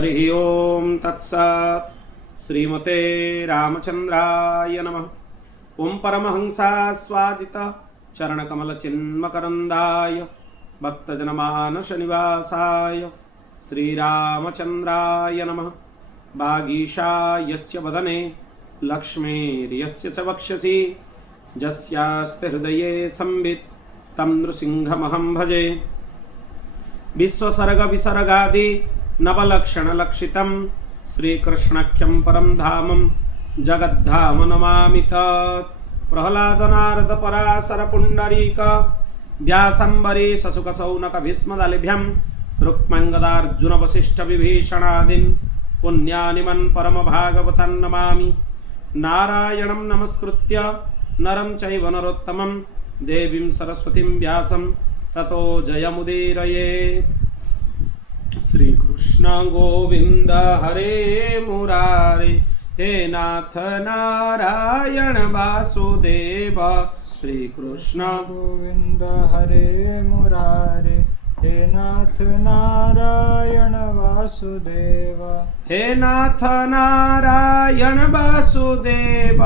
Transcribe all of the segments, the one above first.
हरि ओम तत्सत्। श्रीमते रामचंद्राय नमः। ओम परमहंसास्वादित चरणकमलचिन्मकरन्दाय भक्तजनमानसनिवासाय श्रीरामचंद्राय नमः। वागीशायस्य वदने लक्ष्मीर्यस्य च वक्षसि यस्यास्ते हृदये संवित् तं नृसिंहमहं भजे। विश्वसर्ग विसर्गादि नवलक्षणलक्षितं श्रीकृष्णाख्यं परं धामं जगद्धाम नमामि तत्। प्रह्लादनारद पराशर पुण्डरीक व्यासंबरी शशुकशौनक भीष्मदलिभ्यं रुक्मङ्गदार्जुन वसिष्ठ विभीषणादीन् पुण्यानिमन् परमभागवतान् नमामि। नारायणं नमस्कृत्य नरं चैव नरोत्तमं देवीं सरस्वतीं व्यासं ततो जयमुदीरयेत्। श्रीकृष्ण गोविंद हरे मुरारे हे नाथ नारायण वासुदेव। श्रीकृष्ण गोविंद हरे मुरारे हे नाथ नारायण वासुदेव। हे नाथ नारायण वासुदेव।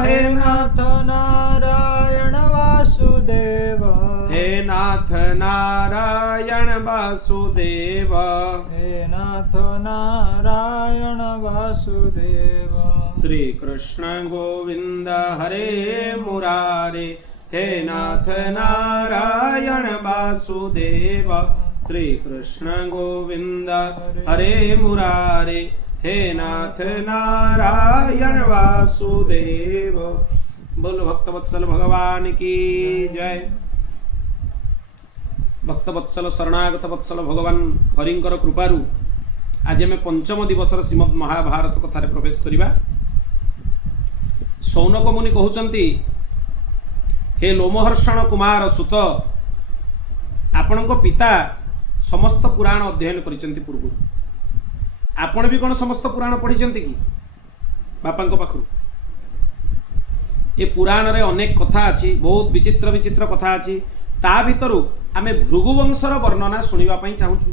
हे नाथ नारायण वासुदेव। हे नाथ नारायण वासुदेव। हे नाथ नारायण वासुदेव। श्रीकृष्ण गोविंद हरे मुरारे हे नाथ नारायण वासुदेव। श्रीकृष्ण गोविंद हरे मुरारे हे नाथ नारायण वासुदेव। बोलो भक्तवत्सल भगवान की जय। भक्तवत्सल शरणागत वत्सल भगवान हरिंकर कृपारू आज आम पंचम दिवसर श्रीमद् महाभारत कथार प्रवेश करिबा। शौनक मुनि कहउचंती हे लोमहर्षण कुमार सुत आपणक पिता समस्त पुराण अध्ययन करिसंती पूर्व। आपण भी कौन समस्त पुराण पढ़िचंती कि बापांक पाखु? ए पुराण रे अनेक कथा अछि, बहुत विचित्र विचित्र कथा अछि। ता भितरु आमे भृगुवंशर वर्णना सुनिबा पई चाहूछु।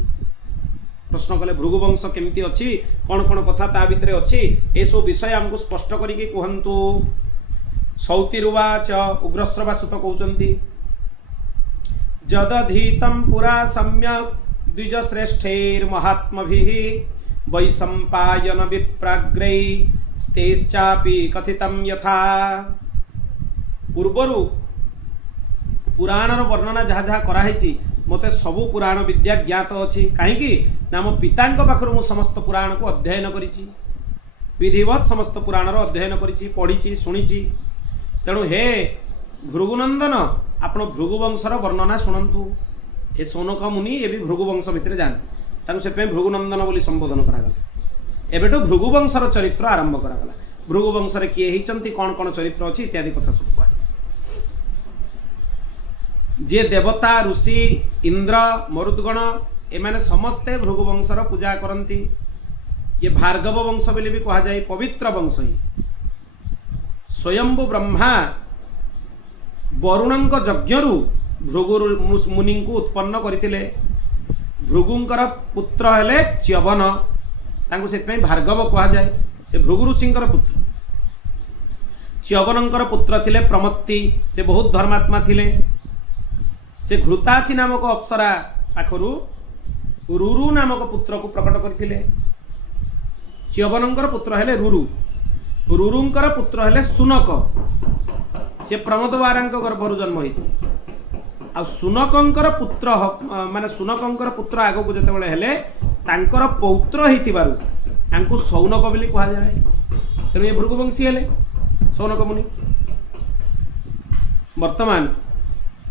प्रश्न कले भृगुवंश केमिति अछि, कौन कौन कथा ता भितरे अछि, ए सब विषय हमको स्पष्ट करिके कहंतु। सौतिरुवाच उग्रश्रवासुत कहउचंती जदधीतं पुरा सम्यक् द्विजश्रेष्ठैर्महात्मभिः वैशम्पायन विप्राग्रैस्तेश्चापि कथितं यथा। पूर्वरु पुराणर वर्णना जहाँ जहाँ कराई मते सबु पुराण विद्या ज्ञात अच्छी। कहीं ना मो पितांक पाखरु मु समस्त पुराण को अध्ययन करिछि, विधिवत समस्त पुराणर अध्ययन करिछि, पढ़िछि, शुणिछि। तेणु हे भृगुनंदन आपण भृगुवंशर वर्णना शुणंतु। ए शौनक मुनि ए भी भृगुवंश भितर जानते, तांको से भृगुनंदन बोली संबोधन करागला। एबेटो भृगुवंशर चरित्र आरंभ करागला। भृगुवंशर किए हिचंती, कौन कौन चरित्र अछि इत्यादि कथा सब कह। जे देवता ऋषि इंद्र मरुद्गण एमाने समस्ते भृगुवंशर पूजा करती। ये भार्गव वंश बोली भी कह जाए, पवित्र वंश ही। स्वयंभु ब्रह्मा वरुणंक यज्ञरु भृगु मुनि को उत्पन्न करथिले। भृगुंकर पुत्र हेले च्यवन, तांको सेतपई भार्गव कह जाए। से भृगु ऋषिंकर पुत्र। च्यवनंकर पुत्र थिले प्रमत्ति, से बहुत धर्मात्मा थिले। से घृताची नामक अप्सरा पाखरु रुरु नामक पुत्र को प्रकट करथिले। च्यवनंकर पुत्र हेले रुरु, रुरुंकर पुत्र हेले सुनक, से प्रमोदवारांक गर्भरु जन्म होइथिले। आ सुनकंकर पुत्र माने सुनकंकर पुत्र आगो को जतेबेले हेले तांकर पौत्र हेतिबारु तांको शौनक बोली कहा जाए। तेणु ये भृगुवंशी हेले शौनक मुनि। वर्तमान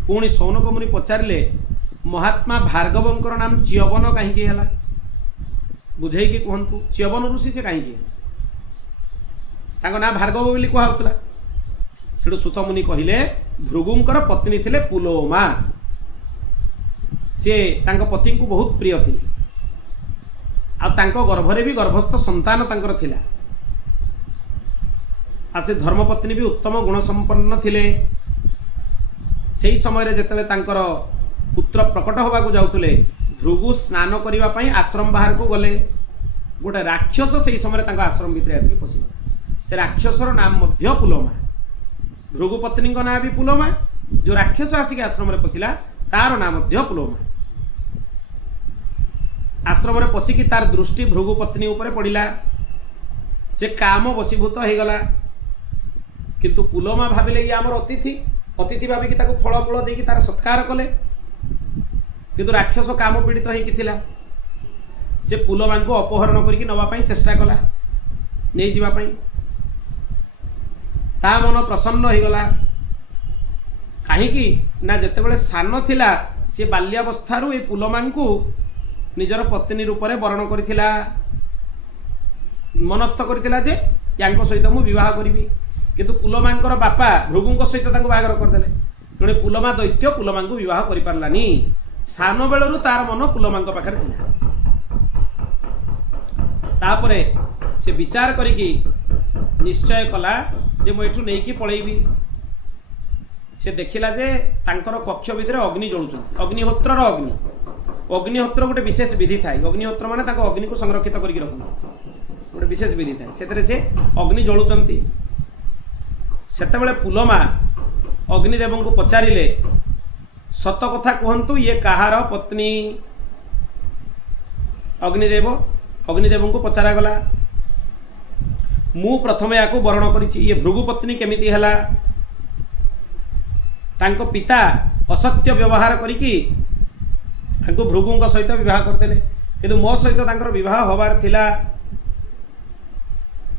पुणी शौनक मुनि पचारे महात्मा भार्गवंकर नाम च्यवन कहीं है, बुझे कि कहतु। च्यवन ऋषि से कहीं ना भार्गव बोली कहला। से सुत मुनि कहले भृगुंकर पत्नी थिले पुलोमा। से तांको पति को बहुत प्रिय थिले। आ तांको गर्भरे भी गर्भस्थ संतान तांकर थिला। आ से धर्मपत्नी भी उत्तम गुण संपन्न थिले। से समय जिते पुत्र प्रकट होगा जाऊे भृगु स्नान करने आश्रम बाहर को गले। गोटे राक्षस से समय आश्रम भितर आसिक पशिगला से राक्षसर नाम मध्य पुलोमा भृगुपत्नी नाँ भी पुलोमा जो राक्षस आसिक आश्रम पशिला तार नाम मध्य पुलोमा आश्रम पशिकी तार दृष्टि भृगुपत्नी उपर पड़ा से काम बशीभूत हो गला किंतु पुलोमा भाविले ये आमर अतिथि अतिथि भाविकी ताको फलमूल देकी तार सत्कार कले किंतु राक्षस काम पीड़ित होइकिथिला से पुलोमा को अपहरण करके नवापाई चेष्टा कला नहीं जीवापाई ता मन प्रसन्न हो गला कहीं ना जितेबाला सान थिला से बाल्यावस्थारू ए पुलोमा को निजर पत्नी रूप में वर्ण करथिला मनस्थ करथिला जे यांको सहित मु विवाह करी किंतु पुलोमांकर बापा भृगुंक सहित तांको बाहागर करदेले तेणु पुलोमा दैत्य पुलोमा को विवाह करि पारलानी सान बेलरू तार मन पुलोमांक पाखरे थिला तापरे से विचार करिकी निश्चय कला जे मु एठू नेकी पळेबी से देखिला जे तांकर कक्ष भितर अग्नि जळुछंती अग्निहोत्रर अग्नि अग्निहोत्र गोटे विशेष विधि थाए अग्निहोत्र माने ताको अग्नि को संरक्षित करके रखते गोटे विशेष विधि थाए से अग्नि जळुछंती सेतेबेले पुलोमा अग्निदेव को पचारिले सत कथा कहतु ये कहार पत्नी अग्निदेव को पचारा गला मु प्रथम या वर्ण करिछि ये भृगुपत्नी केमिति हला तांको पिता असत्य व्यवहार करिकी तांको भृगुंक सहित विवाह करदेले किंतु मो सहित तांकर विवाह होबार थिला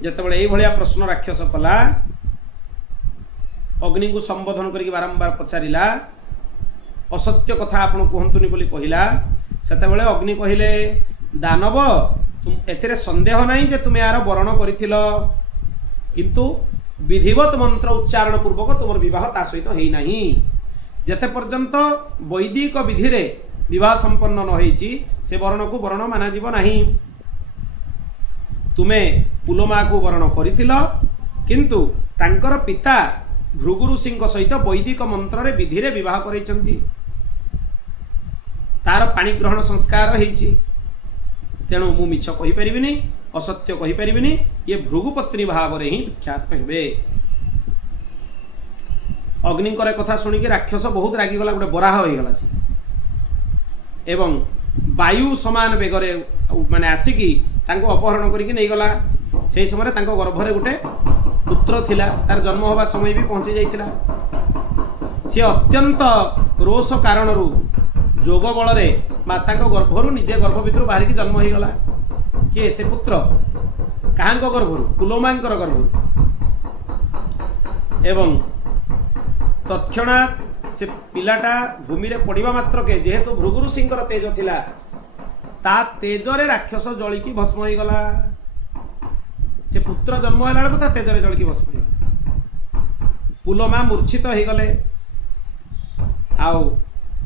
जेतेबेले एई भलिया प्रश्न राक्षस कला अग्नि को संबोधन करके बारंबार पचारिला असत्य कथा आपण कहतुनी बोली कहिला सेतेबेले अग्नि कहिले दानव तुम एथिरे संदेह नहीं जे तुम यार वर्ण करिथिलो किंतु विधिवत मंत्र उच्चारण पूर्वक तुम विवाह ता सहित हेई नाही जेते पर्यंत वैदिक विधि रे विवाह संपन्न न होईची से वर्ण को वर्ण माना जीव नाही तुमे पुलोमा को वर्ण करिथिलो किंतु तांकर पिता भृगु ऋषि सहित वैदिक मंत्र रे विधि रे विवाह करैचंती तार पाणी ग्रहण संस्कार होईची तेणु मु मिछ कहि परिबिनी असत्य कहि परिबिनी ये भृगुपत्नी भाव रे ही विख्यात कहबे अग्निकर कथा सुनी कि राक्षस बहुत रागी गला गोटे बराह हो गला से एवं वायु समान बेगरे माने आसिकी तांको अपहरण करके नहीं गला से समय तांको गर्भरे गोटे पुत्र थिला तार जन्म होबा समय भी पहुंची जाइतिला से अत्यंत रोष कारणरू जोग बल रे माता गर्भरू निजे गर्भ भितर बाहर की जन्म हो गला किए से पुत्र काहांक गर्भरू पुलोमांकर गर्भरू एवं तत्क्षणात से पिलाटा भूमि रे पड़िबा मात्र के जेहेतु भृगु ऋषिंकर तेज थिला ता तेजरे राक्षस जलिकी भस्म हो गला से पुत्र जन्म होला बेलू ता तेजरे जलिकी भस्म हो गला पुलोमा मूर्छित हो गले आउ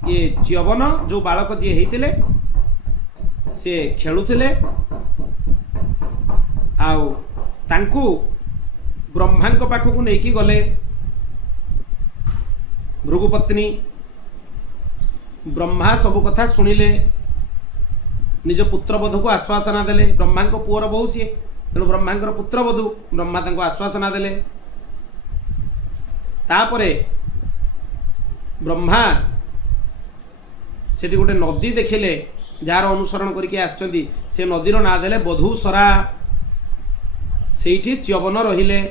ये च्यवन जो बालक जी होते से खेलुले आउ तांकु ब्रह्मांक पाखक नहीं गले भृगुपत्नी ब्रह्मा सबु कथा शुणिले निज पुत्रवधू को आश्वासना देले ब्रह्मा पुअर बहु सी तेणु ब्रह्मांकर पुत्रवधू ब्रह्मा तांको आश्वासना देले तापरे ब्रह्मा से गोटे नदी देखिले जार अनुसरण करके आसचंदी से नदीर ना देले बधूसरा सेठी च्यवन रहिले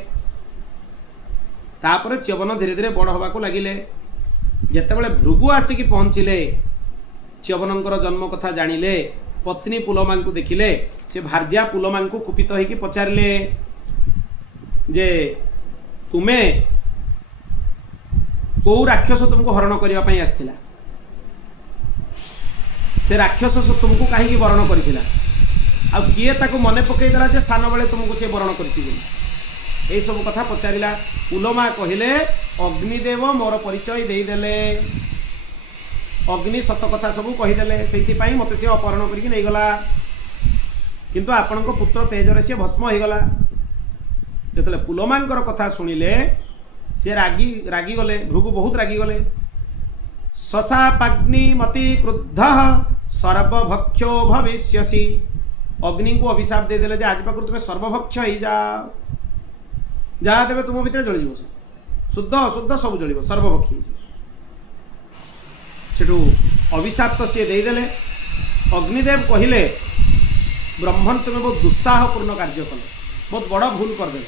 तापरे च्यवन धीरे धीरे बड़ हवा को लगिले जेतेबेले भृगु आसिकी पहुँचिले च्यवनंकर जन्म कथा जानिले पत्नी पुलोमा को देखिले से भार्या पुलोमा को कुपित होइकी पचारिले जे तुमे को राक्षस तुमको हरण करने पई आस्थिला से राक्षस तुमको कहीं वर्ण करथिला आ किए ताको मने पकई देला जे सान बेले तुमको से वर्ण करछि बोली एई सब कथा पचारिला पुलोमा कहिले अग्निदेव मोर परिचय देई देले अग्नि सत कथा सब कहीदेले से मत सी अपहरण करके नहीं गला किंतु आपण पुत्र तेजरे सी भस्म हो गला जो पुलोमांकर कथा शुणिले सी रागी गले भृगु बहुत रागी गले शशापाग्नि मति क्रुद्ध सर्वभक्षो भविष्यसि अग्नि को अभिशाप देदेले जे आज पाखु तुम सर्वभक्ष हो जाओ जहाँ देवे तुम भितर जलिଯିବ शुद्ध अशुद्ध सब जलिବ सर्वभक्षी सेठू अभिशाप तो सी देदेले अग्निदेव कहले ब्रह्मण तुम्हें बहुत दुस्साहपूर्ण कार्य कल बहुत बड़ भूल करदे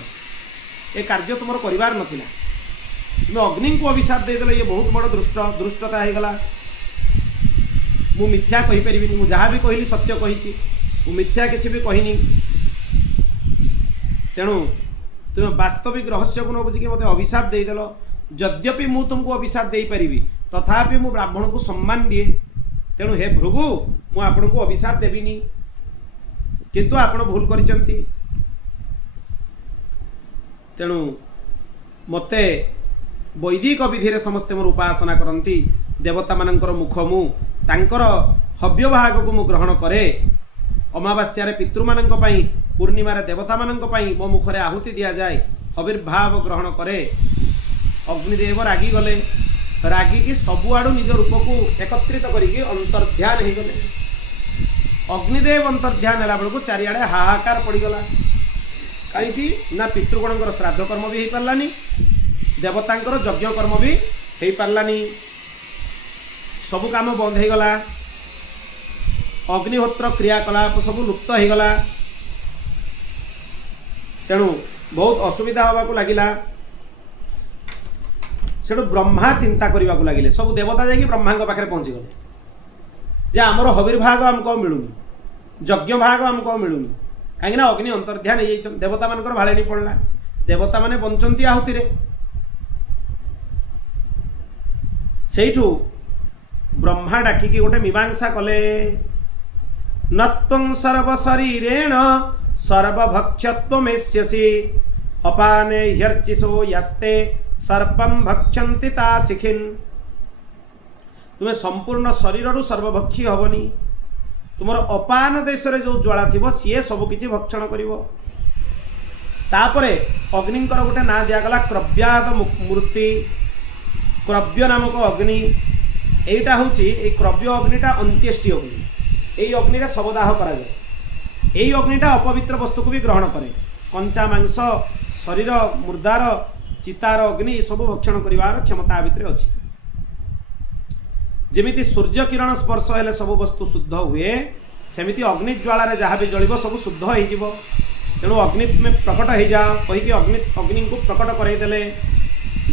ये कार्य तुम करार नाला तुम्हें अग्नि को अभिशाप देदेले ये बहुत बड़ दुष्टता हो गला मु मिथ्या कहीपरि मु जहाँ भी कहली सत्य कही मु मिथ्या किसी भी कहनी तेणु तुम्हें वास्तविक रहस्य को न बुझिकी मत अभिशाप देदेल यद्यपि मु तुमको अभिशाप दे पारि तथापि मु ब्राह्मण को सम्मान दिए तेणु हे भृगु मु आपण को अभिशाप देविनी किंतु आपण भूल करिसंती तेणु मते वैदिक विधि समस्ते मोर उपासना करती देवता मानकर मुख मु तांकर हव्य भाग को मु ग्रहण करे अमावास्या पितृमानंक पई पूर्णिमार देवता मानंक पई मो मुखरे आहुति दिया जाए आविर्भाव ग्रहण करे अग्निदेव रागी गले रागिकी सबुआड़ू निज रूप को एकत्रित करके अंतर्ध्यान हो गले अग्निदेव अंतर्ध्यान है बेलू चारिआडे हाहाकार पड़गला कहीं ना पितृगण श्राद्ध कर्म भी हो पारानी देवतांकर यज्ञ कर्म भी हो पारानी सबु काम बंद हो गला अग्निहोत्र क्रियाकलाप सब लुप्त हो गला तेणु बहुत असुविधा होगा लगिला सेठू ब्रह्मा चिंता करने को लगिले सब देवता जाकि ब्रह्मा पाखे पहुँची गले जे आमर हविर्भाग आमको मिलूनी यज्ञ भाग आमको मिलूनी कहीं अग्नि अंतर्ध्यान हो देवता मानकर भाड़ेनी पड़ला देवता माने बंचंती आहुति सेठू ब्रह्मा डाकिकी गोटे मीमांसा कले नत्वं सर्वशरीरेण सर्वभक्ष्यत्वमेष्यसि अपाने ह्यर्चिषो यस्ते सर्पं भक्षन्ति ता शिखिन तुम्हें संपूर्ण शरीर सर्वभक्षी हबनी तुमर अपान देश रे जो ज्वाला थी सी सबकि भक्षण तापरे अग्निंकर गोटे ना दिगला क्रव्याद मूर्ति क्रव्य नामक अग्नि यहीटा हूँ क्रव्य अग्निटा अंत्येष्टि अग्नि यही अग्नि शवदाह करा जाए यही अग्निटा अपवित्र वस्तु को भी ग्रहण करे कंचा मांस शरीर मुर्दार चितार अग्नि ये सब भक्षण कर क्षमता भितर अच्छी जमीती सूर्य किरण स्पर्श हेले सब वस्तु शुद्ध हुए सेमिति अग्नि ज्वाला जहाँ भी जलिब सब शुद्ध हो तेणु अग्नि तुम्हें प्रकट हो जाओ कहीकि अग्नि को प्रकट करदेले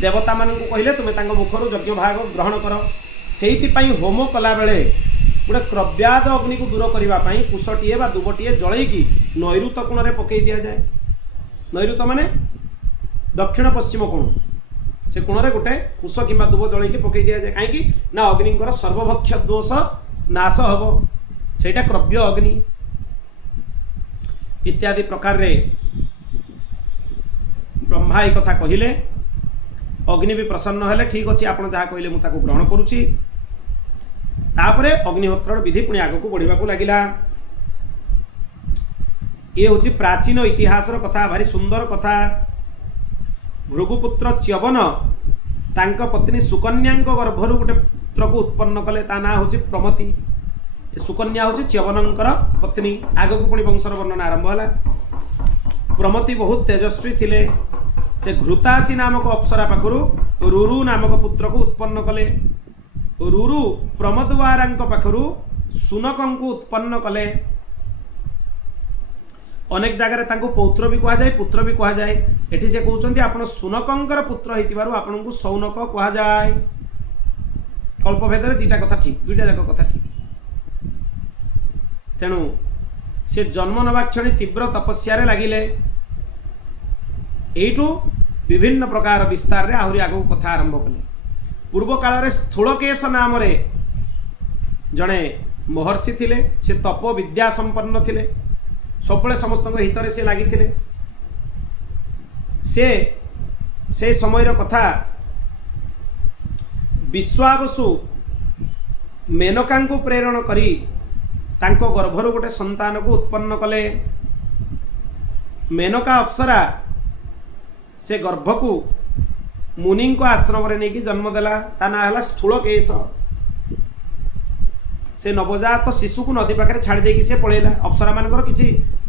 देवता मान कहले तुम्हें मुखर यज्ञ भाग ग्रहण कर से होम कला बेले गोटे क्रव्याद अग्नि को दूर करने कुशटीए दुबटीए जलैकी नैऋत कोण में पकई दि जाए नैऋत माने दक्षिण पश्चिम कोण से कोण में गोटे कुश कि दुब जलैकी पकई दि जाए कहीं ना अग्निंकर सर्वभक्ष दोष नाश हम सेटा क्रव्य अग्नि इत्यादि प्रकार रे ब्रह्मा एक कथा कहले अग्नि भी प्रसन्न हेले ठीक अच्छे आप जहाँ कहले मुझे ग्रहण करुच्ची तापरे अग्निहोत्र विधि पुणी आग को बढ़ा लगिला ये हूँ प्राचीन इतिहास कथा भारी सुंदर कथा भृगुपुत्र च्यवन तांक पत्नी सुकन्या गर्भर गोटे पुत्र को उत्पन्न कले ता ना हूँ प्रमति सुकन्या हूँ च्यवनंकर पत्नी आग को पुणी वंशर वर्णना आरंभ है प्रमति बहुत तेजस्वी थिले से घृताची नामक अप्सरा पाखरु रुरु नामक पुत्र को उत्पन्न कले रुरु प्रमदवारा पाखरु सुनक को उत्पन्न कले अनेक जगह तांको पौत्र भी कहुए पुत्र भी कहुए एठी से कहते आप सुनकर पुत्र होइतिबारु आपन को सौनक कहुए कल्पभेद दीटा कथा ठीक दुईटा जाक कथा ठीक तेणु से जन्म नवा क्षणी तीव्र तपस्या लगिले एठू विभिन्न प्रकार विस्तार रे आहुरी आगो कथा आरंभ कले पूर्व काल रे स्थूलकेश नाम रे जड़े महर्षि थिले से तप विद्या संपन्न थिले सबले समस्त हित से लगी से समय कथा विश्वावसु मेनका को प्रेरण करी तांको गर्भर गोटे संतान को उत्पन्न कले मेनका अप्सरा से गर्भ को मुनि आश्रम रे नहीं जन्म देला ता ना हला स्थूलकेश से नवजात शिशु को नदी पाखे छाड़ी देकी से पलैला। अप्सरा मानकर किसी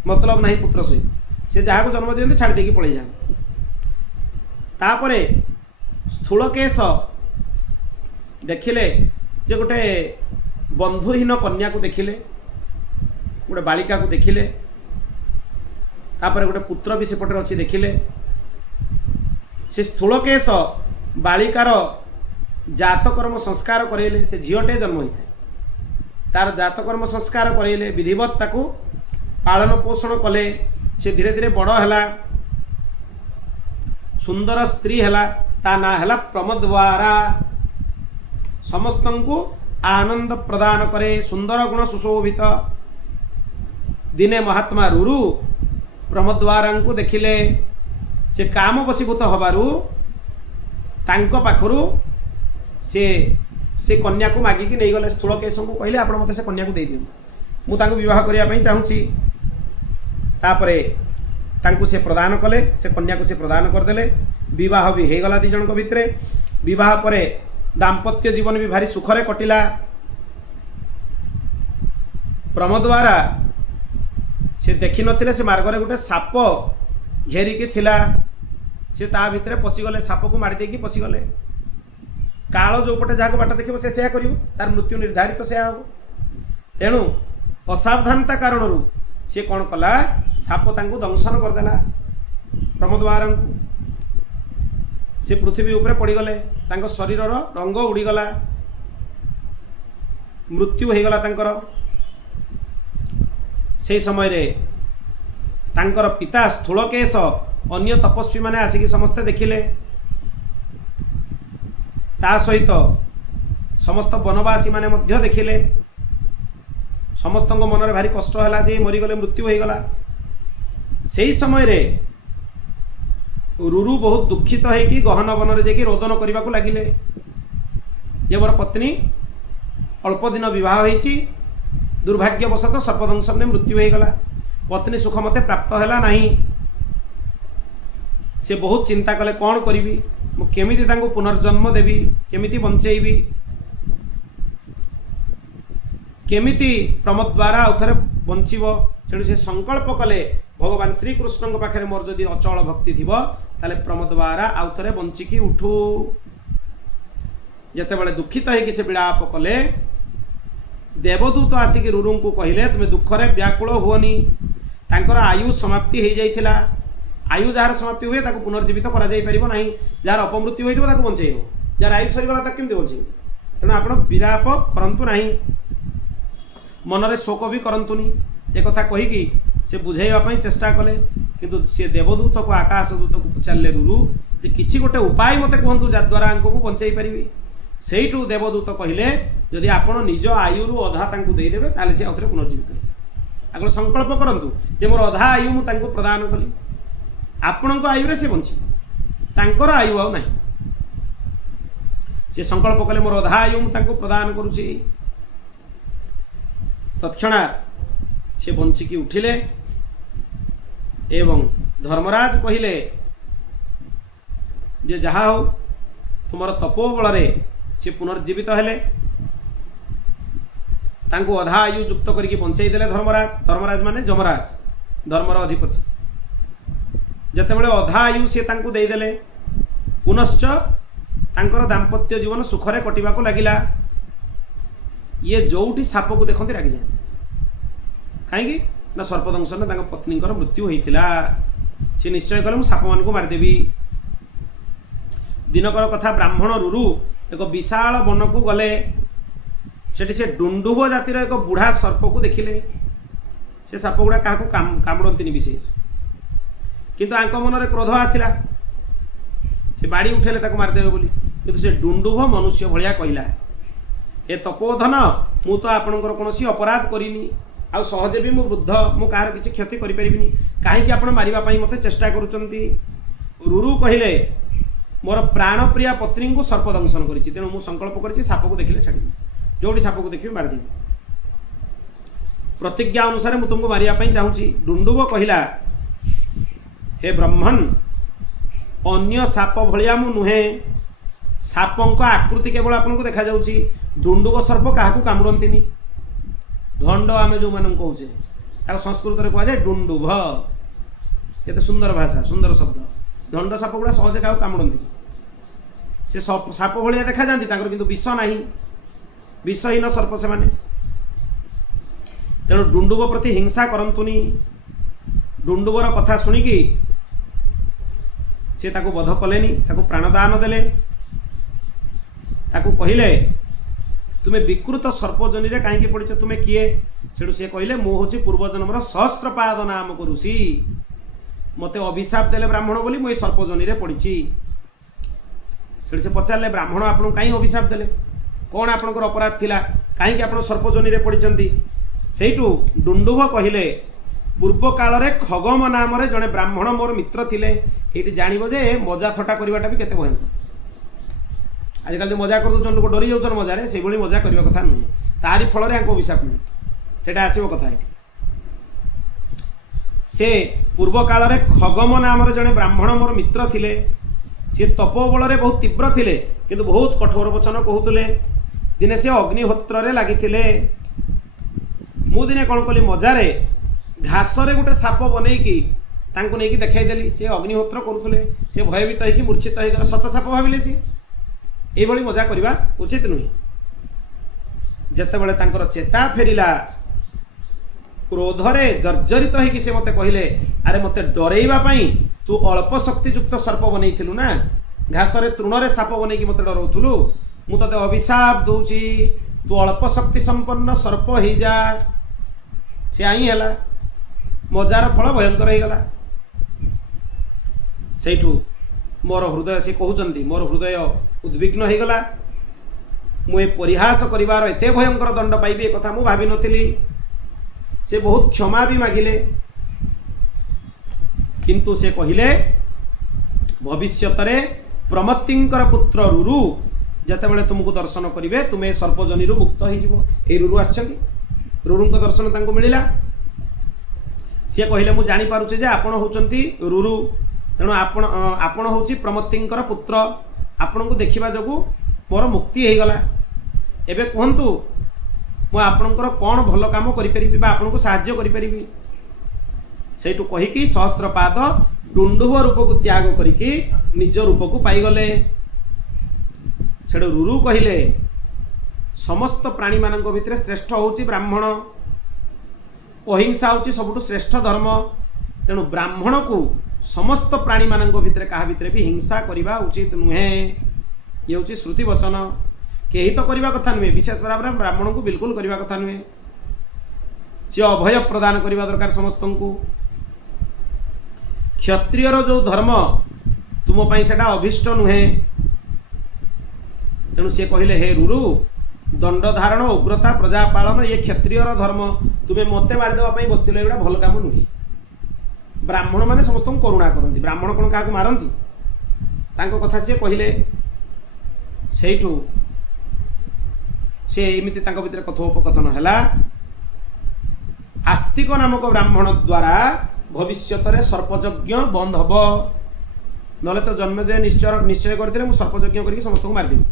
मतलब नहीं पुत्र सहित से जहाँ को जन्म दिखते छाड़ी देकी पलै जाते। तापरे स्थूलकेश देखिले जे गोटे बंधुहीन कन्या को देखिले, गोटे बालिका को देखिले, तापर गोटे पुत्र भी सेपटे अच्छी देखिले। से स्थूलकेश बालिकार जातकर्म संस्कार करेले। से झीटे जन्म होता है तार जातकर्म संस्कार करेले, विधिवत ताकू पालन पोषण कले। से धीरे धीरे बड़ है, सुंदर स्त्री है, ता ना है प्रमद्वारा। समस्त को आनंद प्रदान करे, सुंदर गुण सुशोभित। दिने महात्मा रुरु प्रमद्वारा को देखिले। से काम वशीभूत हबारू तांको पाखरु से कन्या को मागिकी नहीं गले। स्थूलकेश को कहले आपण मते से कन्या को दे दियो, मु तांको विवाह करिया पई चाहूची। तापरे तांको से प्रदान कले, से कन्या को से प्रदान करदेले। विवाह भी हो गला दी जन को भितरे। विवाह परे दाम्पत्य जीवन भी भारी सुखरे कटिला। प्रमद्वारा से देखि नथिले से मार्गरे गोटे साप घेरिकी थिला। से ता भितरे पशिगले, साप को मारी देकी पशिगले। काल जो पटे जहाँ बाट देखिए से सेया करिवो, तार मृत्यु निर्धारित सेया हो। तेणु असावधानता कारणरू से कौन कला, साप तांको दंशन करदेला प्रमद्वारा को। से पृथ्वी उपरे पड़गले, तांको शरीरर रंग उड़ीगला, मृत्यु हो गला तांकर। से समय रे तांकर पिता स्थूलकेश अन्य तपस्वी माने आसिकी समस्ते देखिले। ता सहित समस्त वनवासी माने मध्य देखिले। समस्त मन भारी कष्ट है जे मरीगले, मृत्यु हो गला। से समय रे रुरु बहुत दुखित है कि गहन वन रे जाकि रोदन करने को लगिले जे मोर पत्नी अल्प दिन विवाह होईची, दुर्भाग्यवशत सर्पदंशन में मृत्यु हो गला। पत्नी सुख मते प्राप्त है नहीं। से बहुत चिंता कले कौन करी, केमिति तांको पुनर्जन्म देवी, केमिति बंचेबी, केमिति प्रमद्वारा आउथरे बंचिबो। तेणु से संकल्प कले भगवान श्रीकृष्ण पाखे मोर जदि अचल भक्ति थी ताले प्रमद्वारा आउथरे बंचिकी उठू। जेतेबेले दुखित होइकि से विलाप कले, देवदूत आसिकी रुरु को कहले तुम्हें दुखरे व्याकुल हुओनी। तांकर आयु समाप्ति हो जाइथिला। आयु जार समाप्ति हुए ताको पुनर्जीवित करा जाई परिबो नाही। जार अपमृत्यु होइथिबो ताको बंचेइबो, जार आयु सरीगला ताको केमति बंचेइबो। तेणु आपण विलाप करंतु नाही, मनरे शोक भी करंतुनी। एक कथा कहीकि से बुझाइबा पई चेष्टा कले, किंतु से देवदूत को आकाशदूत को पचारे रुरु जे किछि गोटे उपाय मते कहंतु जद्वारा आंको को बंचेइ परिबी। सेइठु देवदूत कहले जदि आपण निज आयुरु अधा तांको देई देबे ताले से आउथरे पुनर्जीवित होई। आगो संकल्प करंतु जे मोर अधा आयु मु तांको प्रदान कली, आपणको आयु रे से बंची, तांकर आयु आउ नाही। से संकल्प कले मोर अधा आयु मु तांको प्रदान करूची। तत्क्षणात् से बंचिकी उठिले एवं धर्मराज कहिले जे जहा हो तुमर तपोबल रे से पुनर्जीवित हेले। तांको अधा आयु युक्त करके बंचाई देले धर्मराज। धर्मराज माने जमराज, धर्मर अधिपति। जतेबेले अधा आयु से तांको देई देले, पुनश्च तांकर दाम्पत्य जीवन सुखरे कटिबा को लागिला। ये जोठी साप को देखते रागी जाते कहीं ना सर्पदंशन तांको पत्नीकर मृत्यु होइथिला। से निश्चय कले साप मान को मारिदेवी। दिनकर कथा ब्राह्मण रुरु एक विशाल वन को गले। सेठी से डुंडुभ जातिर एक बुढ़ा सर्प को देखिले। से साप गुड़ा क्या कामुड़ती विशेष, किंतु आंक मन क्रोध आसला। से बाड़ी उठेले ताको मारिदेवे बोली, किंतु से डुंडुभ मनुष्य भलिया कहला, हे तपोधन मु तो आपणकर कौन अपराध करिनी, आ सहजे भी मु बुद्ध, मु कहार किसी क्षति करिनी, कहीं आपण मारिबा पई मते चेष्टा करूचंती। रुरु कहले मोर प्राणप्रिया पत्नी को सर्पदंशन करिछि, तेणु मु संकल्प करिछि साप को देखिले छाड़िबी, जोड़ी साप को देखिबी मारिदेबी। प्रतिज्ञा अनुसार मु तुमको मारिया पई चाहूछि। डुंडुभ कहला, हे ब्रह्मन अन्य साप भलिया मु नुहे, सापंक आकृति केवल आपन को देखा जाउछि, डुंडुभ सर्प काहाकू कामुड़ंतिनी। ଧଣ୍ଡ ଆମେ ଯେଉଁମାନଙ୍କୁ କହୁଛେ ତାକୁ ସଂସ୍କୃତରେ କୁହାଯାଏ ଡୁଣ୍ଡୁଭ। କେତେ ସୁନ୍ଦର ଭାଷା, ସୁନ୍ଦର ଶବ୍ଦ। ଧଣ୍ଡ ସାପ ଗୁଡ଼ା ସହଜେ କାହାକୁ କାମୁଡ଼ନ୍ତି, ସେ ସାପ ଭଳିଆ ଦେଖାଯାଆନ୍ତି, ତାଙ୍କର କିନ୍ତୁ ବିଷ ନାହିଁ, ବିଷହୀନ ସର୍ପ ସେମାନେ। ତେଣୁ ଡୁଣ୍ଡୁଭ ପ୍ରତି ହିଂସା କରନ୍ତୁନି। ଡୁଣ୍ଡୁଭର କଥା ଶୁଣିକି ସେ ତାକୁ ବଧ କଲେନି, ତାକୁ ପ୍ରାଣଦାନ ଦେଲେ। ତାକୁ କହିଲେ ତୁମେ ବିକୃତ ସର୍ପଜନୀରେ କାହିଁକି ପଡ଼ିଛ, ତୁମେ କିଏ? ସେଠୁ ସେ କହିଲେ ମୁଁ ହେଉଛି ପୂର୍ବଜନ୍ମର ସହସ୍ରପାଦ ନାମକ ଋଷି, ମୋତେ ଅଭିଶାପ ଦେଲେ ବ୍ରାହ୍ମଣ ବୋଲି ମୁଁ ଏଇ ସର୍ପଜନୀରେ ପଡ଼ିଛି। ସେଠୁ ସେ ପଚାରିଲେ ବ୍ରାହ୍ମଣ ଆପଣଙ୍କୁ କାହିଁ ଅଭିଶାପ ଦେଲେ, କ'ଣ ଆପଣଙ୍କର ଅପରାଧ ଥିଲା, କାହିଁକି ଆପଣ ସର୍ପଜନୀରେ ପଡ଼ିଛନ୍ତି? ସେଇଠୁ ଡୁଣ୍ଡୁଭ କହିଲେ ପୂର୍ବ କାଳରେ ଖଗମ ନାମରେ ଜଣେ ବ୍ରାହ୍ମଣ ମୋର ମିତ୍ର ଥିଲେ। ଏଇଠି ଜାଣିବ ଯେ ମଜା ଥଟ୍ଟା କରିବାଟା ବି କେତେ ଭୟଙ୍କର। ଆଜିକାଲି ଯେଉଁ ମଜା କରିଦେଉଛନ୍ତି ଲୋକ ଡରି ଯାଉଛନ୍ତି ମଜାରେ, ସେଇଭଳି ମଜା କରିବା କଥା ନୁହେଁ। ତାରି ଫଳରେ ଆଙ୍କୁ ଅଭିଶାପ ନୁହେଁ, ସେଇଟା ଆସିବ କଥା ଏଠି। ସେ ପୂର୍ବ କାଳରେ ଖଗମ ନାମରେ ଜଣେ ବ୍ରାହ୍ମଣ ମୋର ମିତ୍ର ଥିଲେ। ସେ ତପୋବଳରେ ବହୁତ ତୀବ୍ର ଥିଲେ, କିନ୍ତୁ ବହୁତ କଠୋର ବଚନ କହୁଥିଲେ। ଦିନେ ସେ ଅଗ୍ନିହୋତ୍ରରେ ଲାଗିଥିଲେ। ମୁଁ ଦିନେ କ'ଣ କଲି, ମଜାରେ ଘାସରେ ଗୋଟେ ସାପ ବନେଇକି ତାଙ୍କୁ ନେଇକି ଦେଖାଇଦେଲି। ସେ ଅଗ୍ନିହୋତ୍ର କରୁଥିଲେ, ସେ ଭୟଭୀତ ହେଇକି ମୂର୍ଚ୍ଛିତ ହେଇଗଲା। ସତ ସାପ ଭାବିଲେ ସିଏ। ଏଇଭଳି ମଜା କରିବା ଉଚିତ ନୁହେଁ। ଯେତେବେଳେ ତାଙ୍କର ଚେତା ଫେରିଲା, କ୍ରୋଧରେ ଜର୍ଜରିତ ହେଇକି ସେ ମୋତେ କହିଲେ ଆରେ ମୋତେ ଡରେଇବା ପାଇଁ ତୁ ଅଳ୍ପ ଶକ୍ତିଯୁକ୍ତ ସର୍ପ ବନେଇଥିଲୁ ନା, ଘାସରେ ତୃଣରେ ସାପ ବନେଇକି ମୋତେ ଡରଉଥିଲୁ। ମୁଁ ତତେ ଅଭିଶାପ ଦଉଛି, ତୁ ଅଳ୍ପ ଶକ୍ତି ସମ୍ପନ୍ନ ସର୍ପ ହେଇଯା। ସେ ହିଁ ହେଲା, ମଜାର ଫଳ ଭୟଙ୍କର ହେଇଗଲା। ସେଇଠୁ ମୋର ହୃଦୟ, ସେ କହୁଛନ୍ତି ମୋର ହୃଦୟ ଉଦ୍ବିଗ୍ନ ହେଇଗଲା। ମୁଁ ଏ ପରିହାସ କରିବାର ଏତେ ଭୟଙ୍କର ଦଣ୍ଡ ପାଇବି ଏ କଥା ମୁଁ ଭାବିନଥିଲି। ସେ ବହୁତ କ୍ଷମା ବି ମାଗିଲେ, କିନ୍ତୁ ସେ କହିଲେ ଭବିଷ୍ୟତରେ ପ୍ରମତ୍ତିଙ୍କର ପୁତ୍ର ରୁରୁ ଯେତେବେଳେ ତୁମକୁ ଦର୍ଶନ କରିବେ ତୁମେ ସର୍ପଜନୀରୁ ମୁକ୍ତ ହେଇଯିବ। ଏଇ ରୁରୁ ଆସିଛନ୍ତି, ରୁରୁଙ୍କ ଦର୍ଶନ ତାଙ୍କୁ ମିଳିଲା। ସିଏ କହିଲେ ମୁଁ ଜାଣିପାରୁଛି ଯେ ଆପଣ ହେଉଛନ୍ତି ରୁରୁ, ତେଣୁ ଆପଣ ହେଉଛି ପ୍ରମତ୍ତିଙ୍କର ପୁତ୍ର, ଆପଣଙ୍କୁ ଦେଖିବା ଯୋଗୁଁ ମୋର ମୁକ୍ତି ହେଇଗଲା। ଏବେ କୁହନ୍ତୁ ମୁଁ ଆପଣଙ୍କର କ'ଣ ଭଲ କାମ କରିପାରିବି ବା ଆପଣଙ୍କୁ ସାହାଯ୍ୟ କରିପାରିବି? ସେଇଠୁ କହିକି ସହସ୍ରପାଦ ଡୁଣ୍ଡୁଭ ରୂପକୁ ତ୍ୟାଗ କରିକି ନିଜ ରୂପକୁ ପାଇଗଲେ। ସେଠୁ ରୁରୁ କହିଲେ ସମସ୍ତ ପ୍ରାଣୀମାନଙ୍କ ଭିତରେ ଶ୍ରେଷ୍ଠ ହେଉଛି ବ୍ରାହ୍ମଣ, ଅହିଂସା ହେଉଛି ସବୁଠୁ ଶ୍ରେଷ୍ଠ ଧର୍ମ। ତେଣୁ ବ୍ରାହ୍ମଣକୁ ସମସ୍ତ ପ୍ରାଣୀମାନଙ୍କ ଭିତରେ କାହା ଭିତରେ ବି ହିଂସା କରିବା ଉଚିତ ନୁହେଁ। ଇଏ ହେଉଛି ଶ୍ରୁତି ବଚନ। କେହି ତ କରିବା କଥା ନୁହେଁ, ବିଶେଷ ଭାବରେ ବ୍ରାହ୍ମଣଙ୍କୁ ବିଲକୁଲ କରିବା କଥା ନୁହେଁ। ସିଏ ଅଭୟ ପ୍ରଦାନ କରିବା ଦରକାର ସମସ୍ତଙ୍କୁ। କ୍ଷତ୍ରିୟର ଯେଉଁ ଧର୍ମ ତୁମ ପାଇଁ ସେଇଟା ଅଭିଷ୍ଟ ନୁହେଁ। ତେଣୁ ସିଏ କହିଲେ ହେ ରୁରୁ, ଦଣ୍ଡ ଧାରଣ, ଉଗ୍ରତା, ପ୍ରଜାପାଳନ ଇଏ କ୍ଷତ୍ରିୟର ଧର୍ମ। ତୁମେ ମୋତେ ମାରିଦେବା ପାଇଁ ବସିଥିଲ, ଏଗୁଡ଼ା ଭଲ କାମ ନୁହେଁ। ବ୍ରାହ୍ମଣ ମାନେ ସମସ୍ତଙ୍କୁ କରୁଣା କରନ୍ତି, ବ୍ରାହ୍ମଣ କ'ଣ କାହାକୁ ମାରନ୍ତି? ତାଙ୍କ କଥା ସିଏ କହିଲେ। ସେଇଠୁ ସେ ଏମିତି ତାଙ୍କ ଭିତରେ କଥୋପକଥନ ହେଲା। ଆସ୍ତିକ ନାମକ ବ୍ରାହ୍ମଣ ଦ୍ୱାରା ଭବିଷ୍ୟତରେ ସର୍ପଯଜ୍ଞ ବନ୍ଦ ହେବ, ନହେଲେ ତ ଜନ୍ମଜୟ ନିଶ୍ଚୟ କରିଥିଲେ ମୁଁ ସର୍ପଯଜ୍ଞ କରିକି ସମସ୍ତଙ୍କୁ ମାରିଦେବି,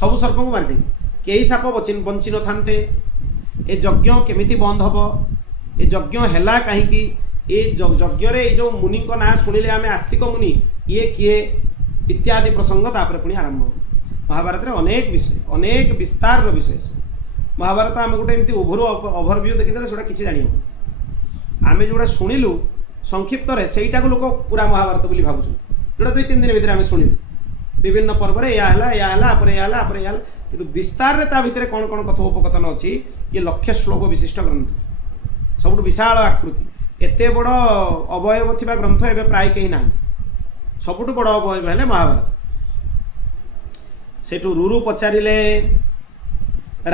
ସବୁ ସର୍ପଙ୍କୁ ମାରିଦେବି, କେହି ସାପ ବଞ୍ଚି ନଥାନ୍ତେ। ଏ ଯଜ୍ଞ କେମିତି ବନ୍ଦ ହେବ? ଏ ଯଜ୍ଞ ହେଲା କାହିଁକି? ଏ ଯଜ୍ଞରେ ଏଇ ଯେଉଁ ମୁନିଙ୍କ ନାଁ ଶୁଣିଲେ ଆମେ ଆସ୍ତିକ ମୁନି, ଇଏ କିଏ ଇତ୍ୟାଦି ପ୍ରସଙ୍ଗ ତାପରେ ପୁଣି ଆରମ୍ଭ ହେବ। ମହାଭାରତରେ ଅନେକ ବିଷୟ, ଅନେକ ବିସ୍ତାରର ବିଷୟ। ମହାଭାରତ ଆମେ ଗୋଟେ ଏମିତି ଓଭରଭ୍ୟୁ ଦେଖିଦେଲେ ସେଗୁଡ଼ା କିଛି ଜାଣିହେବ। ଆମେ ଯେଉଁଟା ଶୁଣିଲୁ ସଂକ୍ଷିପ୍ତରେ ସେଇଟାକୁ ଲୋକ ପୁରା ମହାଭାରତ ବୋଲି ଭାବୁଛନ୍ତି। ଯେଉଁଟା 2-3 ଦିନ ଭିତରେ ଆମେ ଶୁଣିଲୁ ବିଭିନ୍ନ ପର୍ବରେ ଏୟା ହେଲା, ଏୟା ହେଲା, ପରେ ଏୟା ହେଲା, ପରେ ଏୟା ହେଲା, କିନ୍ତୁ ବିସ୍ତାରରେ ତା ଭିତରେ କ'ଣ କ'ଣ କଥୋପକଥନ ଅଛି। ଇଏ ଲକ୍ଷ ଶ୍ଲୋକ ବିଶିଷ୍ଟ ଗ୍ରନ୍ଥ, ସବୁଠୁ ବିଶାଳ ଆକୃତି। ଏତେ ବଡ଼ ଅବୟବ ଥିବା ଗ୍ରନ୍ଥ ଏବେ ପ୍ରାୟ କେହି ନାହାନ୍ତି। ସବୁଠୁ ବଡ଼ ଅବୟବ ହେଲେ ମହାଭାରତ। ସେଠୁ ରୁରୁ ପଚାରିଲେ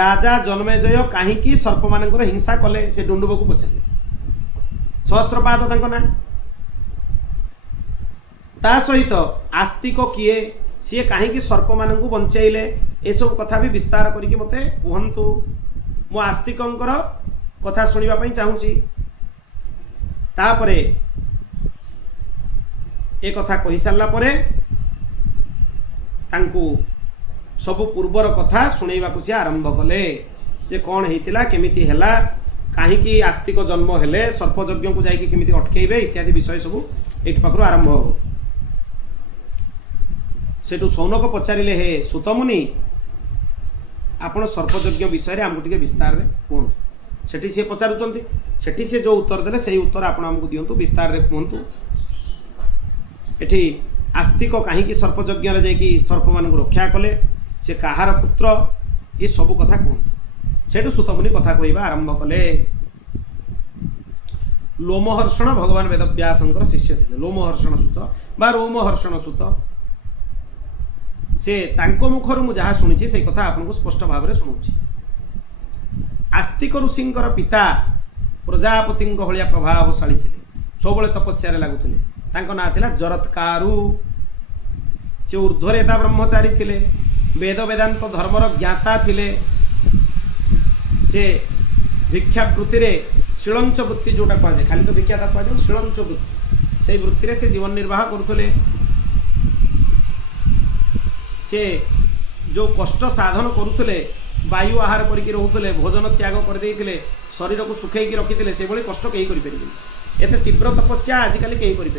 ରାଜା ଜନ୍ମେଜୟ କାହିଁକି ସର୍ପମାନଙ୍କର ହିଂସା କଲେ? ସେ ଡୁଣ୍ଡୁଭକୁ ପଚାରିଲେ। ସହସ୍ରପାଦ ତାଙ୍କ ନାଁ। ତା ସହିତ ଆସ୍ତିକ କିଏ, ସିଏ କାହିଁକି ସର୍ପମାନଙ୍କୁ ବଞ୍ଚେଇଲେ, ଏସବୁ କଥା ବି ବିସ୍ତାର କରିକି ମୋତେ କୁହନ୍ତୁ। ମୁଁ ଆସ୍ତିକଙ୍କର କଥା ଶୁଣିବା ପାଇଁ ଚାହୁଁଛି। ତାପରେ ଏ କଥା କହିସାରିଲା ପରେ ତାଙ୍କୁ ସବୁ ପୂର୍ବର କଥା ଶୁଣେଇବାକୁ ସେ ଆରମ୍ଭ କଲେ। जे कौन होता केमिति हैला कहीं आस्तिक जन्म हेले सर्पयज्ञ को जाकि केमिति अटकेबे इत्यादि विषय सब ये पाखु आरंभ हो। सेठू सौनक पचारे हे सुतमुनि आपण सर्पयज्ञ विषय आमको टिके विस्तार रे कहतु। सेठी सी पचारुचंती सेठी सी जो उत्तर देले से उत्तर आपण आमको दियंतु विस्तार रे कहतु। एठी आस्तिक कहीं सर्पयज्ञ रे जाकि सर्प मान रक्षा कले से कहार पुत्र ये सब कथा कहतु। सेठू सुतमुनि कथा कहवा आरंभ कले। लोमहर्षण भगवान वेदव्यासंकर शिष्य थे। लोमहर्षण सुत बा रोमहर्षण सुत से तांको मुखर मु जहाँ शुणी से कथा आपको स्पष्ट भाव में शुणुची। आस्तिक ऋषिंकर पिता प्रजापति भाया प्रभावशाली थे सब तपस्या लगुले। तांको ना थिला जरत्कारु। से ऊर्ध्वरेता ब्रह्मचारी थिले वेद वेदांत धर्मर ज्ञाता थिले। से भिक्षावृत्ति रे शिलंच वृत्ति जोटा कहुए खाली तो भिक्षा कहुए शिलंच वृत्ति से वृत्ति रे से जीवन निर्वाह करुले। से जो कष्ट साधन करुले वायु आहार करके रोते भोजन त्याग करदे शरीर को सुखई रखी से भाई कष्ट कहीं करें एत तीव्र तपस्या आजिकल कहीं करें।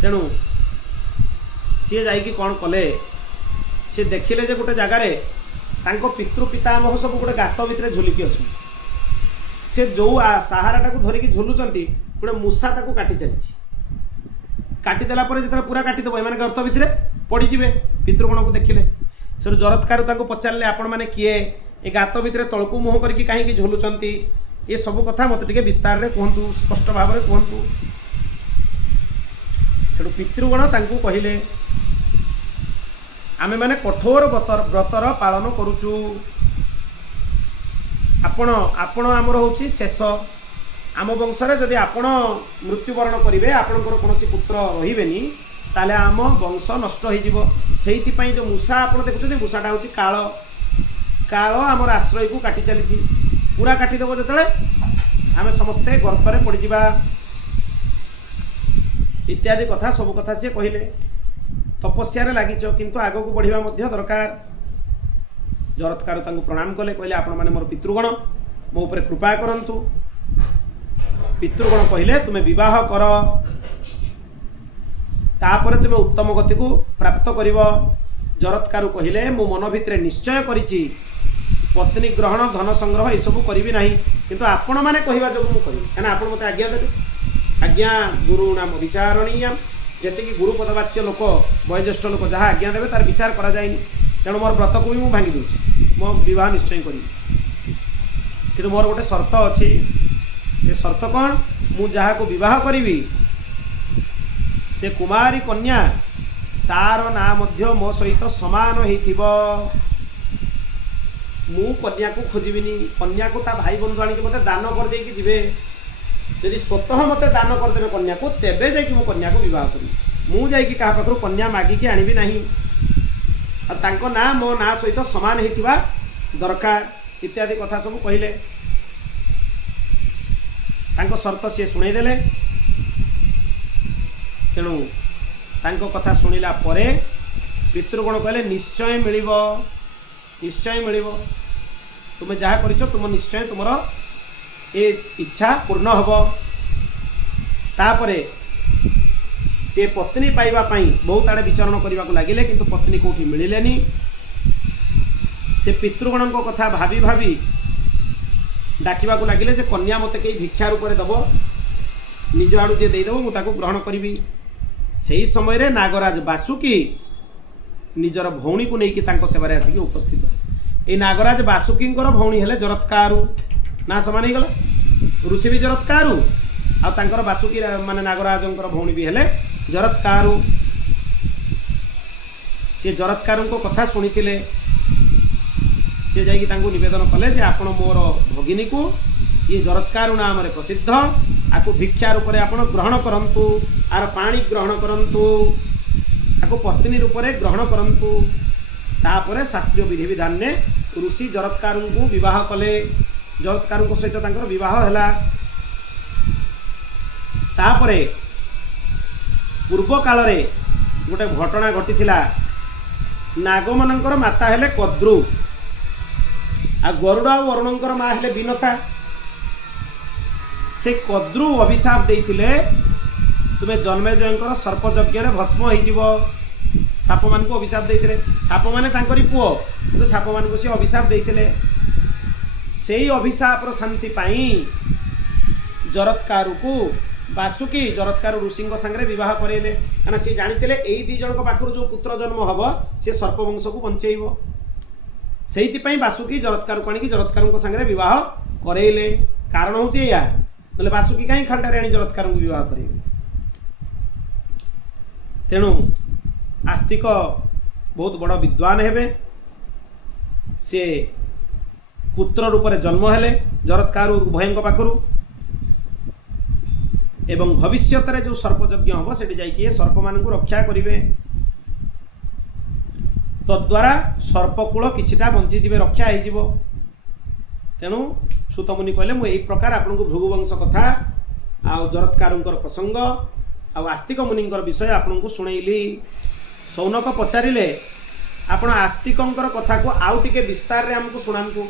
तेणु सी जा कौन कले सी देखिले जे गोटे जगार पितृ पितामह सब गोटे गात भितर झुलिकी अच्छे से जो सहारा धरिकी झुलुंट गोटे मूषा ताको काटी चली काटिदेला जो पूरा काटिदेव एम गर्त भितर पड़े पितृगण को देखिले से जरत्कार पचारे आपण मैंने किए ए गात भितर तलकू मुह करके कहीं झुलुंट ये सब कथा मत टे विस्तार में कहतु स्पष्ट भाव में कहतु। से पितृगण कहले आमे माने कठोर व्रतर पालन करुचु। आपण आपण आमर होची शेष आम वंशरे जदि आपण मृत्युवरण करेंगे आपणकर कौन पुत्र रही ताले आम वंश नष्ट हो। जो मूषा आप देखुं मूषाटा हूँ काल काल आमर आश्रय को काटी चली पूरा काटिदेव जो आम समस्ते गर्तरे पड़जा इत्यादि कथा सब कथा सी कहले। तपस्या लगिच किंतु आग को बढ़िया दरकार। जरत्कार प्रणाम कले कहले आपण मैंने मोर पितृगण मो उपरे कृपा करंतु। पितृगण कहले तुम्हें विवाह कर तापर तुम्हें उत्तम गति को प्राप्त कर। जरत्कार कहले मो मन भितर निश्चय करिछि पत्नी ग्रहण धन संग्रह यू करी ना किंतु आपण मैंने कहवा जो मुझे कहीं आप मत आज्ञा देते आज्ञा गुरुणाम विचारणीय जी गुरु पदवाच्य लोक वयोज्येष्ठ लोक जहाँ आज्ञा देवे तार विचार करा जाए। तेणु मोर व्रत को भी मुझे भांगी दूसरी मो विवाह निश्चय करी कि मोर गोटे शर्त अच्छी से शर्त कौन मु जहाँ को विवाह करी से कुमारी कन्या तार ना मध्य मो सहित समान होइथिबो। मु कन्या को खोजबिनी कन्या को ता भाई बंधु आनिक मते दान कर देकी जिवे यदि स्वतः मते दान कर देबे कन्या को तेबे जाई कि मो कन्या को विवाह करी मु जाई कि कहा पाखरु कन्या मागी कि आनिबी नाही आ तांको ना मो ना सहित समान होइथिबा दरकार इत्यादि कथा सब कहले। तांको शर्त सी शुणाई देले। तेणु तांको कथा शुणिला परे पितृगण कहले निश्चय मिलिबो निश्चय मिलिबो तुम जहाँ कर तुम निश्चय तुम ये इच्छा पूर्ण हम। तापरे से पत्नी पाइबा पाई बहुत आड़े विचरण करने को लगिले किंतु पत्नी कौटी मिलेनी। से पितृगण कथा भावी भावी डाकवा लगिले जे कन्या मत कई भिक्षा रूप में दब निज आड़ू जे देदेव मुझे ग्रहण करी। से समय रे नागराज बासुकी निजर भौणी को लेकिन सेवारे आसिक उपस्थित है। ये नागराज बासुकी भौणी हेले जरत्कारु ना समान हो गला ऋषि भी जरत्कारु आर बासुकी माने नागराज भौणी भी हेले जरत्कारु। से जरत्कारु कथा शुणी सी जा नवेदन कले जे आपण मोर भगिनी को ये जरत्कारु नाम प्रसिद्ध आपको भिक्षा रूप में आप ग्रहण करंतु आर पानी ग्रहण करंतु आपको पत्नी रूप में ग्रहण करंतु। तापर शास्त्रीय विधि विधान ने ऋषि जरत्कारु को विवाह कले। जरत्कारु सहित तांकर विवाह हैला। तापरे पूर्व काल रे गोटे घटना घटी थिला। नागमानंकर माता हेले कद्रु आ गरुड़ आ वरुणंकर माँ हेले बिनता से कद्रु अभिशाप देइथिले तुमे जन्मेजयंकर सर्पयज्ञ भस्म हो साप मान को अभिशाप देइथिले साप माने तांकरी पुओ किंतु साप मान को से अभिशाप देइथिले सेई अभिशाप शांति पाई जरत्कारु को बासुकी जरत्कार ऋषि संगे बह करेले कहना सी जानी यही दी जन पाखर जो पुत्र जन्म हम सी सर्पवंश को बंचेब से बासुकी जरत्कार को आनी जरत्कार संगे बह करेले कारण हूँ या ना बासुकी कहीं खालटारे आनी जरत्कार को बह करे तेणु आस्तिक बहुत बड़ विद्वान हेबे से पुत्र रूप में जन्म हेले जरत्कार उभय पाखर एवं भविष्यत रे जो सर्पयज्ञ हम से जाइए सर्प मान रक्षा करेंगे तद्वारा सर्पकूल किछिटा बंचीजे रक्षा हो तेणु सुतमुनि कहले मुझे यही प्रकार आपन को भृगुवंश कथा आउ जरत्कार प्रसंग आस्तिक मुनि विषय आपन को शुणेली सौनक पचारे आपण आस्तिक कथा को आउ टिके विस्तार रे हमको शुणातु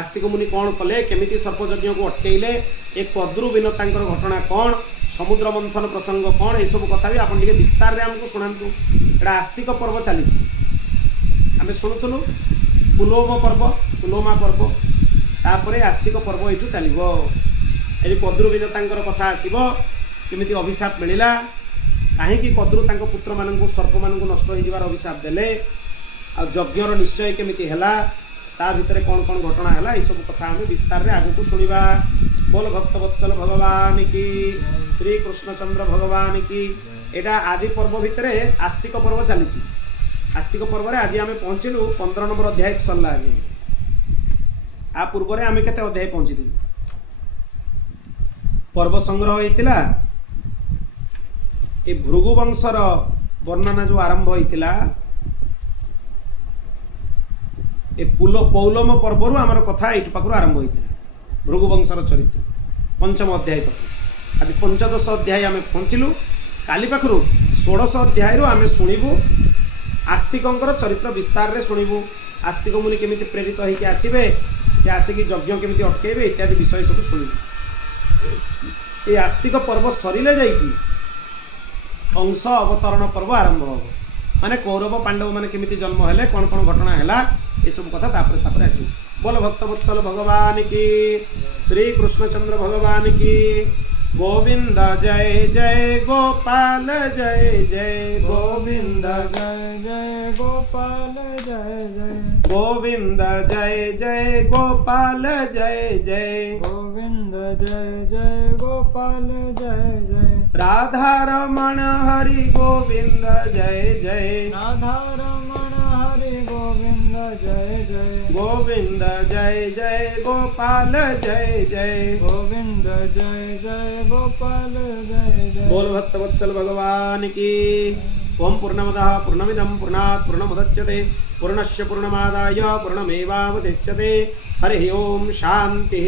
आस्तिक मुनि कौन कले केमिति सर्पयज्ञ को अटकैले एक कद्रु विनता घटना कौन समुद्र मंथन प्रसंग कौन ये सब कथा भी आप विस्तार में आमको शुणातु एटा आस्तिक पर्व चली आम शुणुलु पुलोम पर्व पुलोमा पर्व तापर आस्तिक पर्व ये चलो ये कद्रु विनता कथा आसब केमिति अभिशाप मिलला कहीं कद्रु पुत्र मान सर्प मान नष्ट हो अभिशाप देले आ यज्ञर निश्चय केमिति हैला ता भितर कौन कौन घटना है ये सब कथा आम विस्तार में आगू शुणा बोल भक्तवत्सल भगवान की श्री कृष्णचंद्र भगवान की एटा आदि पर्व भितर आस्तिक पर्व चली आस्तिक पर्व रे आज आम पहुँचलु 15 नंबर अध्याय सरला आगे आ पूर्व आम के अध्याय पहुँची पर्व संग्रह होता ए भृगुवंशर वर्णना जो आरंभ होता ए पौलम पर्वर आमर कथा ये पाखर आरंभ होता भृगुवंशर चरित्र 5म अध्याय तक आज 15 अध्याय आम पहुँचलु काली पाखर 16 अध्याय आम शुणु आस्तिकर चरित्र विस्तार रे शुणु आस्तिक मुनि केमिति प्रेरित होइके आसिबे से आसिक यज्ञ केमिति अटकेबे इत्यादि विषय सब शुणु ये आस्तिक पर्व सरिले जाइकी अंश अवतरण पर्व आरंभ हो माने कौरव पांडव माने केमिति जन्म हेले कौन कौन घटना हैला ये सब कथा तापर आसी बोल भक्तवत्सल भगवान की श्री कृष्णचंद्र भगवान की गोविंद जय जय गोपाल जय जय गोविंद जय जय गोपाल जय जय गोविंद जय जय गोपाल जय जय गोविंद जय जय गोपाल जय जय राधा रमण हरि गोविंद जय जय राधा रमण हरि गोविंद जय जय गोविंद जय जय गोपाल जय जय गोविंद जय जय गोपाल जय जय बोल भक्तवत्सल भगवान की ओम पूर्णमदः पूर्णमिदं पूर्णात् पूर्णमुदच्यते पूर्णस्य पूर्णमादाय पूर्णमेवावशिष्यते हरि ओम शांति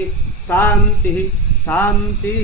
शांति शांति।